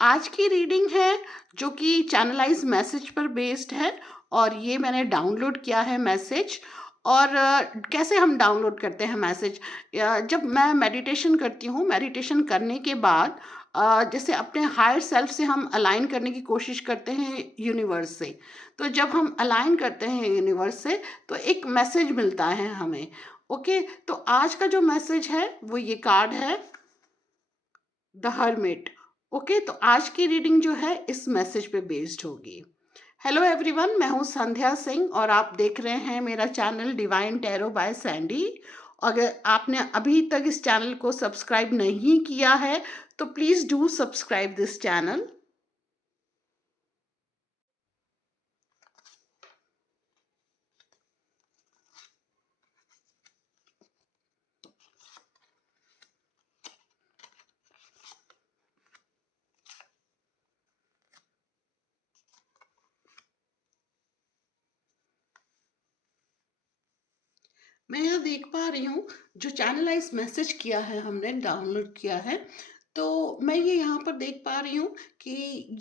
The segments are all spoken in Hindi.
आज की रीडिंग है जो कि चैनलाइज मैसेज पर बेस्ड है और ये मैंने डाउनलोड किया है मैसेज। और कैसे हम डाउनलोड करते हैं मैसेज? जब मैं मेडिटेशन करती हूँ, मेडिटेशन करने के बाद जैसे अपने हायर सेल्फ से हम अलाइन करने की कोशिश करते हैं यूनिवर्स से। तो जब हम अलाइन करते हैं यूनिवर्स से तो एक मैसेज मिलता है हमें। ओके, तो आज का जो मैसेज है वो ये कार्ड है, द हर्मिट। ओके, तो आज की रीडिंग जो है इस मैसेज पे बेस्ड होगी। हेलो एवरीवन, मैं हूँ संध्या सिंह और आप देख रहे हैं मेरा channel divine tarot by Sandy. अगर आपने अभी तक इस चैनल को सब्सक्राइब नहीं किया है तो please do subscribe this channel. मैं यहाँ देख पा रही हूँ जो चैनलाइज मैसेज किया है, हमने डाउनलोड किया है। तो मैं ये यहाँ पर देख पा रही हूँ कि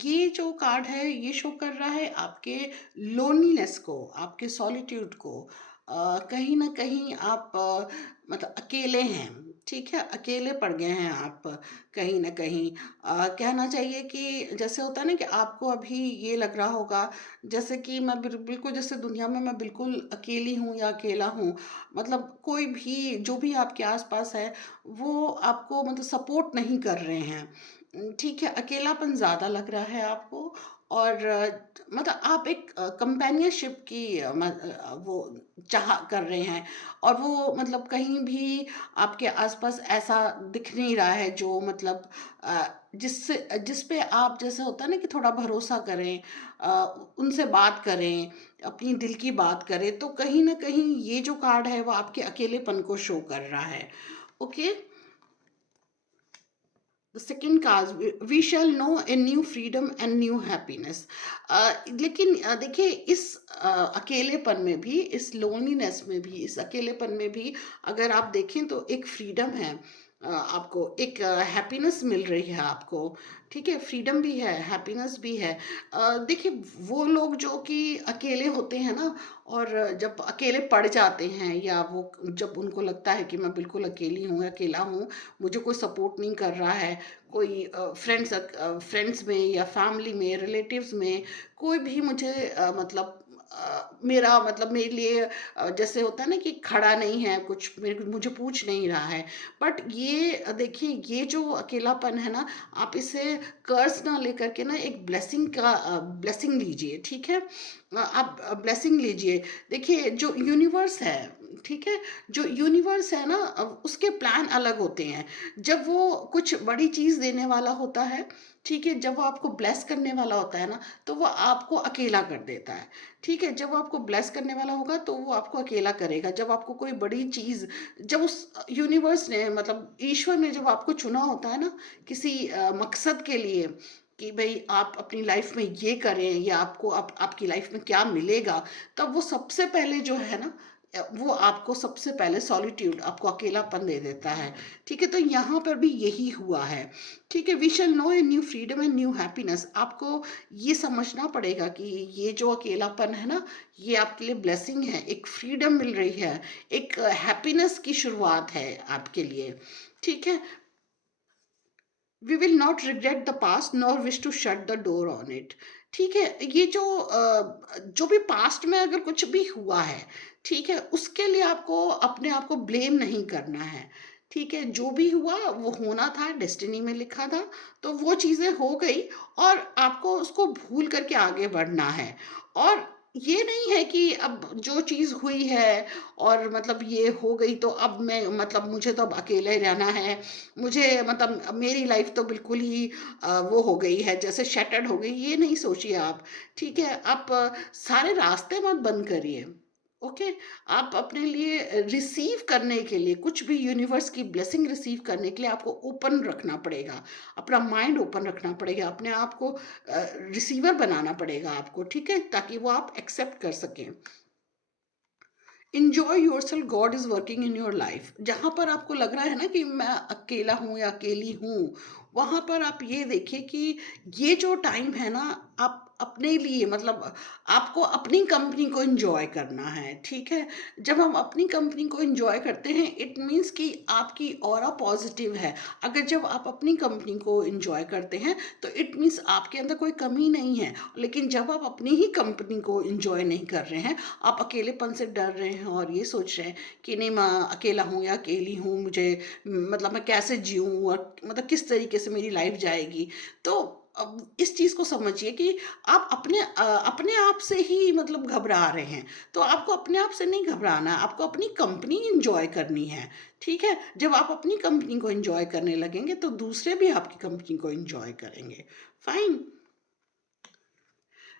ये जो कार्ड है ये शो कर रहा है आपके लोनलीनेस को, आपके सॉलिट्यूड को। कहीं ना कहीं आप मतलब अकेले हैं। ठीक है, अकेले पड़ गए हैं आप कहीं ना कहीं। कहना चाहिए कि जैसे होता है ना कि आपको अभी ये लग रहा होगा जैसे कि मैं बिल्कुल जैसे दुनिया में मैं बिल्कुल अकेली हूँ या अकेला हूँ। मतलब कोई भी जो भी आपके आसपास है वो आपको मतलब सपोर्ट नहीं कर रहे हैं। ठीक है, अकेलापन ज़्यादा लग रहा है आपको। और मतलब आप एक कंपेनियनशिप की वो चाह कर रहे हैं। और वो मतलब कहीं भी आपके आसपास ऐसा दिख नहीं रहा है जो मतलब जिससे जिस पे आप जैसे होता है ना कि थोड़ा भरोसा करें, उनसे बात करें, अपनी दिल की बात करें। तो कहीं ना कहीं ये जो कार्ड है वो आपके अकेलेपन को शो कर रहा है। Okay, the second card, we shall know a new freedom and new happiness. लेकिन देखिए इस अकेलेपन में भी, इस लोनलीनेस में भी, इस अकेलेपन में भी अगर आप देखें तो एक फ्रीडम है। आपको एक हैप्पीनेस मिल रही है आपको। ठीक है, फ्रीडम भी है, हैप्पीनेस भी है। देखिए वो लोग जो कि अकेले होते हैं ना, और जब अकेले पड़ जाते हैं या वो जब उनको लगता है कि मैं बिल्कुल अकेली हूँ, अकेला हूँ, मुझे कोई सपोर्ट नहीं कर रहा है, कोई फ्रेंड्स में या फैमिली में, रिलेटिव्स में कोई भी मुझे मतलब मेरा मतलब मेरे लिए जैसे होता है ना कि खड़ा नहीं है, कुछ मेरे मुझे पूछ नहीं रहा है। बट ये देखिए ये जो अकेलापन है ना, आप इसे कर्स ना लेकर के ना एक ब्लेसिंग का ब्लेसिंग लीजिए। ठीक है, आप ब्लेसिंग लीजिए। देखिए जो यूनिवर्स है, ठीक है, जो यूनिवर्स है ना उसके प्लान अलग होते हैं। जब वो कुछ बड़ी चीज़ देने वाला होता है, ठीक है, जब वो आपको ब्लेस करने वाला होता है ना, तो वो आपको अकेला कर देता है। ठीक है, जब वो आपको ब्लेस करने वाला होगा तो वो आपको अकेला करेगा। जब आपको कोई बड़ी चीज़, जब उस यूनिवर्स ने मतलब ईश्वर ने जब आपको चुना होता है ना किसी मकसद के लिए कि भाई आप अपनी लाइफ में ये करें या आपको आपकी लाइफ में क्या मिलेगा, तब वो सबसे पहले जो है ना वो आपको सबसे पहले सॉलिट्यूड, आपको अकेलापन दे देता है। ठीक है, तो यहाँ पर भी यही हुआ है। ठीक है, we shall know a new freedom and new happiness. आपको ये समझना पड़ेगा कि ये जो अकेलापन है ना, ये आपके लिए ब्लेसिंग है, एक फ्रीडम मिल रही है, एक हैप्पीनेस की शुरुआत है आपके लिए। ठीक है, we will not regret the past nor wish to shut the door on it. ठीक है, ये जो भी पास्ट में अगर कुछ भी हुआ है, ठीक है, उसके लिए आपको अपने आप को ब्लेम नहीं करना है। ठीक है, जो भी हुआ वो होना था, डेस्टिनी में लिखा था, तो वो चीज़ें हो गई और आपको उसको भूल करके आगे बढ़ना है। और ये नहीं है कि अब जो चीज़ हुई है और मतलब ये हो गई तो अब मैं मतलब मुझे तो अब अकेले ही रहना है, मुझे मतलब मेरी लाइफ तो बिल्कुल ही वो हो गई है, जैसे शैटर्ड हो गई, ये नहीं सोचिए आप। ठीक है, आप सारे रास्ते मत बंद करिए। ओके, आप अपने लिए रिसीव करने के लिए, कुछ भी यूनिवर्स की ब्लेसिंग रिसीव करने के लिए आपको ओपन रखना पड़ेगा, अपना माइंड ओपन रखना पड़ेगा, अपने आप को रिसीवर बनाना पड़ेगा आपको। ठीक है, ताकि वो आप एक्सेप्ट कर सकें। Enjoy your self, God is working in your life. जहाँ पर आपको लग रहा है ना कि मैं अकेला हूँ या अकेली हूँ, वहाँ पर आप ये देखिए कि ये जो टाइम है ना, आप अपने लिए मतलब आपको अपनी कंपनी को एन्जॉय करना है, ठीक है? जब हम अपनी कंपनी को एन्जॉय करते हैं, इट मीन्स कि आपकी ऑरा पॉज़िटिव है। अगर जब आप अपनी कंपनी को एन्जॉय करते हैं, तो इट मीन्स आपके अंदर कोई कमी नहीं है। लेकिन जब आप अपनी ही कंपनी को एन्जॉय नहीं कर रहे हैं, आप अकेलेपन से डर रहे हैं और ये सोच रहे हैं कि नहीं मैं अकेला हूँ या अकेली हूँ, मुझे मतलब मैं कैसे जीऊँ और मतलब किस तरीके से मेरी लाइफ जाएगी। तो अब इस चीज़ को समझिए कि आप अपने आप से ही मतलब घबरा रहे हैं। तो आपको अपने आप से नहीं घबराना है, आपको अपनी कंपनी एन्जॉय करनी है, ठीक है? जब आप अपनी कंपनी को एन्जॉय करने लगेंगे तो दूसरे भी आपकी कंपनी को एन्जॉय करेंगे। Fine.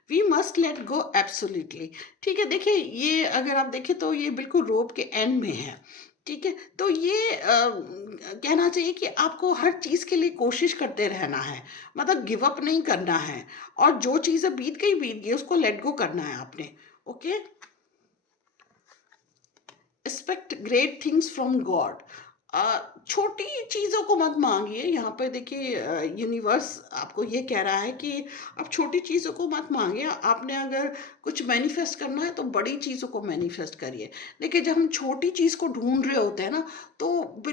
We must let go absolutely. ठीक है, देखिए ये अगर आप देखें तो ये बिल्कुल रोप के एंड में है। ठीक है, तो ये कहना चाहिए कि आपको हर चीज़ के लिए कोशिश करते रहना है, मतलब गिव अप नहीं करना है। और जो चीज़ें बीत गई उसको लेट गो करना है आपने। Okay. Expect great things from God. छोटी चीज़ों को मत मांगिए। यहाँ पर देखिए यूनिवर्स आपको ये कह रहा है कि आप छोटी चीज़ों को मत मांगिए। आपने अगर कुछ मैनिफेस्ट करना है तो बड़ी चीज़ों को मैनिफेस्ट करिए। देखिए जब हम छोटी चीज़ को ढूंढ रहे होते हैं ना, तो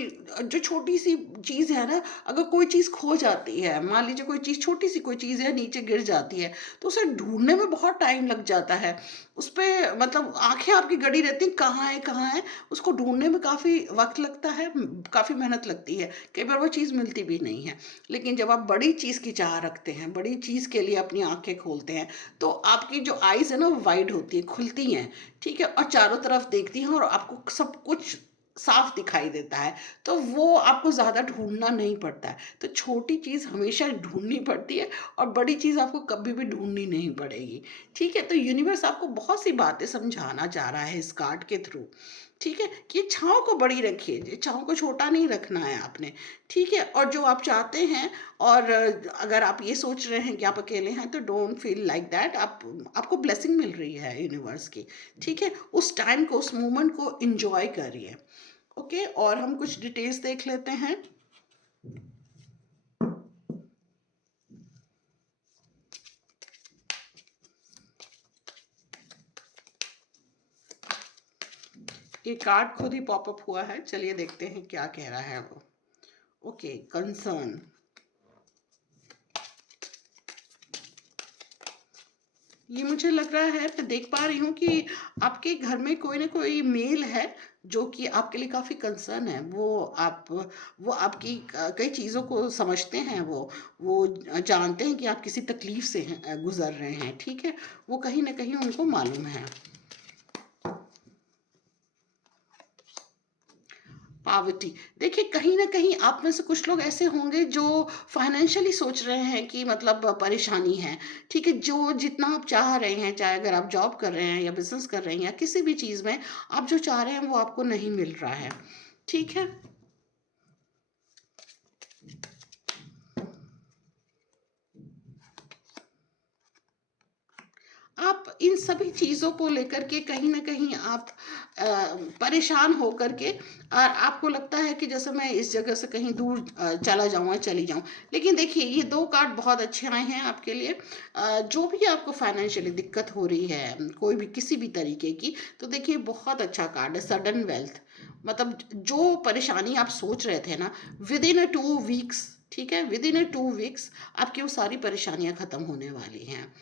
जो छोटी सी चीज़ है ना, अगर कोई चीज़ खो जाती है, मान लीजिए कोई चीज़ छोटी सी कोई चीज़ है नीचे गिर जाती है, तो उसे ढूंढने में बहुत टाइम लग जाता है। उस पे मतलब आंखें आपकी गड़ी रहती हैं, कहाँ है कहाँ है। उसको ढूँढने में काफ़ी वक़्त लगता है, काफ़ी मेहनत लगती है, कई बार वो चीज़ मिलती भी नहीं है। लेकिन जब आप बड़ी चीज़ की चाह रखते हैं, बड़ी चीज़ के लिए अपनी आँखें खोलते हैं, तो आपकी जो आइज़ है ना वो वाइड होती हैं, खुलती हैं, ठीक है? और चारों तरफ देखती हैं और आपको सब कुछ साफ दिखाई देता है, तो वो आपको ज़्यादा ढूँढना नहीं पड़ता है। तो छोटी चीज़ हमेशा ढूँढनी पड़ती है और बड़ी चीज़ आपको कभी भी ढूँढनी नहीं पड़ेगी, ठीक है? तो यूनिवर्स आपको बहुत सी बातें समझाना चाह रहा है इस कार्ड के थ्रू। ठीक है? कि छाँव को बड़ी रखिए, छाँव को छोटा नहीं रखना है आपने, ठीक है? और जो आप चाहते हैं और अगर आप ये सोच रहे हैं कि आप अकेले हैं तो डोंट फील लाइक दैट। आपको ब्लेसिंग मिल रही है यूनिवर्स की, ठीक है? उस टाइम को, उस मोमेंट को एन्जॉय करिए, ओके? और हम कुछ डिटेल्स देख लेते हैं। ये कार्ड खुद ही पॉप अप हुआ है, चलिए देखते हैं क्या कह रहा है वो। Okay, concern. ये मुझे लग रहा है, मैं देख पा रही हूँ कि आपके घर में कोई ना कोई मेल है जो कि आपके लिए काफ़ी कंसर्न है। वो आपकी कई चीज़ों को समझते हैं, वो जानते हैं कि आप किसी तकलीफ से गुजर रहे हैं, ठीक है? वो कहीं ना कहीं उनको मालूम है। पॉवर्टी। देखिए कहीं न कहीं आप में से कुछ लोग ऐसे होंगे जो फाइनेंशियली सोच रहे हैं कि मतलब परेशानी है, ठीक है? जो जितना आप चाह रहे हैं, चाहे अगर आप जॉब कर रहे हैं या बिज़नेस कर रहे हैं या किसी भी चीज़ में, आप जो चाह रहे हैं वो आपको नहीं मिल रहा है, ठीक है? आप इन सभी चीज़ों को लेकर के कहीं न कहीं आप अ, परेशान हो कर के और आपको लगता है कि जैसे मैं इस जगह से कहीं दूर चला जाऊँ या चली जाऊँ। लेकिन देखिए ये 2 कार्ड बहुत अच्छे आए हैं आपके लिए। जो भी आपको फाइनेंशियली दिक्कत हो रही है, कोई भी किसी भी तरीके की, तो देखिए बहुत अच्छा कार्ड है सडन वेल्थ। मतलब जो परेशानी आप सोच रहे थे ना, विदिन अ 2 वीक्स, ठीक है? विदिन अ 2 वीक्स आपकी वो सारी परेशानियाँ खत्म होने वाली हैं।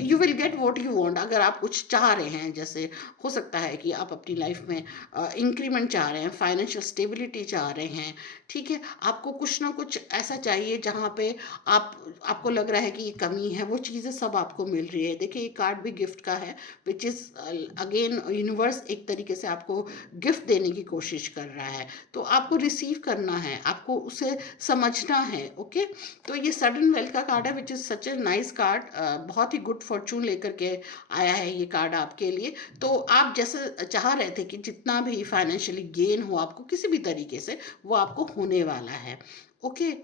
You will get what you want. अगर आप कुछ चाह रहे हैं, जैसे हो सकता है कि आप अपनी लाइफ में इंक्रीमेंट चाह रहे हैं, फाइनेंशियल स्टेबिलिटी चाह रहे हैं, ठीक है? आपको कुछ ना कुछ ऐसा चाहिए जहाँ पे आपको लग रहा है कि ये कमी है, वो चीज़ें सब आपको मिल रही है। देखिए ये कार्ड भी गिफ्ट का है, विच इज़ अगेन यूनिवर्स एक तरीके से आपको गिफ्ट देने की कोशिश कर रहा है। तो आपको रिसीव करना है, आपको उसे समझना है, ओके? तो ये सडन वेल्थ का कार्ड है, which is such a nice card. बहुत ही गुड फॉर्चून लेकर के आया है ये कार्ड आपके लिए। तो आप जैसे चाह रहे थे कि जितना भी फाइनेंशियली गेन हो आपको किसी भी तरीके से, वो आपको होने वाला है, okay?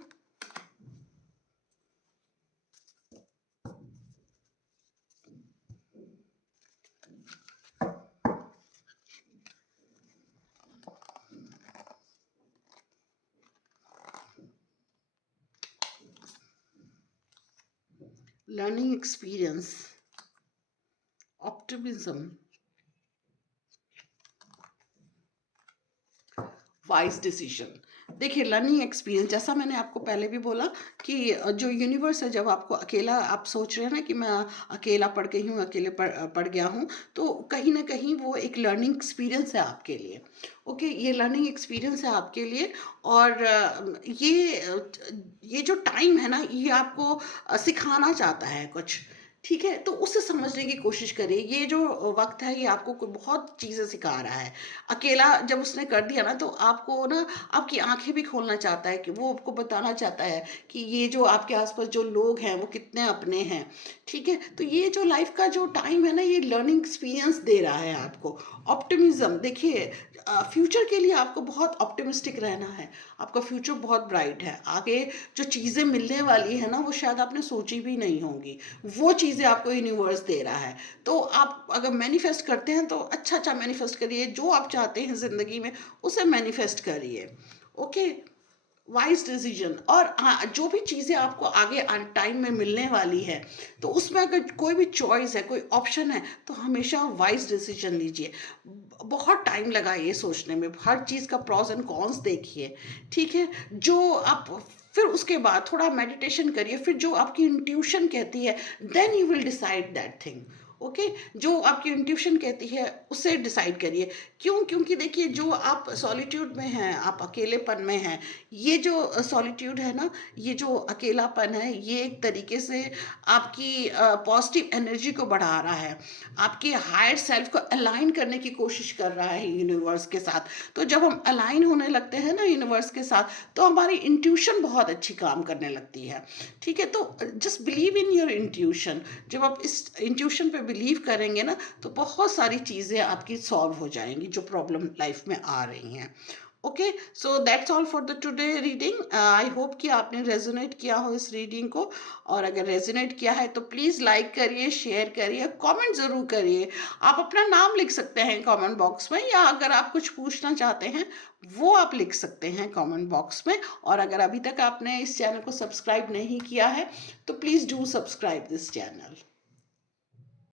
Learning experience, optimism, wise decision. देखिए लर्निंग एक्सपीरियंस, जैसा मैंने आपको पहले भी बोला कि जो यूनिवर्स है, जब आपको अकेला आप सोच रहे हैं ना कि मैं अकेला पढ़ गई हूँ, अकेले पढ़ गया हूँ, तो कहीं ना कहीं वो एक लर्निंग एक्सपीरियंस है आपके लिए। ओके, ये लर्निंग एक्सपीरियंस है आपके लिए। और ये जो टाइम है ना, ये आपको सिखाना चाहता है कुछ। ठीक है, तो उसे समझने की कोशिश करिए। ये जो वक्त है, ये आपको बहुत चीज़ें सिखा रहा है। अकेला जब उसने कर दिया ना, तो आपको ना आपकी आंखें भी खोलना चाहता है, कि वो आपको बताना चाहता है कि ये जो आपके आसपास जो लोग हैं वो कितने अपने हैं। ठीक है, तो ये जो लाइफ का जो टाइम है ना, ये लर्निंग एक्सपीरियंस दे रहा है आपको। ऑप्टिमिज्म, देखिए फ्यूचर के लिए आपको बहुत ऑप्टिमिस्टिक रहना है। आपका फ्यूचर बहुत ब्राइट है। आगे जो चीज़ें मिलने वाली है ना, वो शायद आपने सोची भी नहीं होंगी। वो चीज़ें आपको यूनिवर्स दे रहा है। तो आप अगर मैनिफेस्ट करते हैं तो अच्छा अच्छा मैनिफेस्ट करिए। जो आप चाहते हैं ज़िंदगी में, उसे मैनिफेस्ट करिए। Okay, wise decision. और हाँ, जो भी चीज़ें आपको आगे टाइम में मिलने वाली है, तो उसमें अगर कोई भी चॉइस है, कोई ऑप्शन है, तो हमेशा वाइज डिसीजन लीजिए। बहुत टाइम लगाइए सोचने में, हर चीज़ का प्रॉस एंड कॉन्स देखिए। ठीक है, जो आप फिर उसके बाद थोड़ा मेडिटेशन करिए, फिर जो आपकी इंट्यूशन कहती है, then you will decide that thing. Okay, जो आपकी इंट्यूशन कहती है उससे डिसाइड करिए। क्यों? क्योंकि देखिए, जो आप सॉलिट्यूड में हैं, आप अकेलेपन में हैं, ये जो सॉलिट्यूड है ना, ये जो अकेलापन है, ये एक तरीके से आपकी पॉजिटिव एनर्जी को बढ़ा रहा है। आपके हायर सेल्फ को अलाइन करने की कोशिश कर रहा है यूनिवर्स के साथ। तो जब हम अलाइन होने लगते हैं ना यूनिवर्स के साथ, तो हमारी इंट्यूशन बहुत अच्छी काम करने लगती है। ठीक है, तो just believe in your intuition. जब आप इस इंट्यूशन पे बिलीव करेंगे ना, तो बहुत सारी चीज़ें आपकी सॉल्व हो जाएंगी जो प्रॉब्लम लाइफ में आ रही हैं। Okay, so that's all for the today reading. I hope कि आपने रेजोनेट किया हो इस रीडिंग को। और अगर रेजोनेट किया है तो प्लीज़ लाइक करिए, शेयर करिए, कमेंट ज़रूर करिए। आप अपना नाम लिख सकते हैं कमेंट बॉक्स में, या अगर आप कुछ पूछना चाहते हैं वो आप लिख सकते हैं कमेंट बॉक्स में। और अगर अभी तक आपने इस चैनल को सब्सक्राइब नहीं किया है, तो please do subscribe this channel.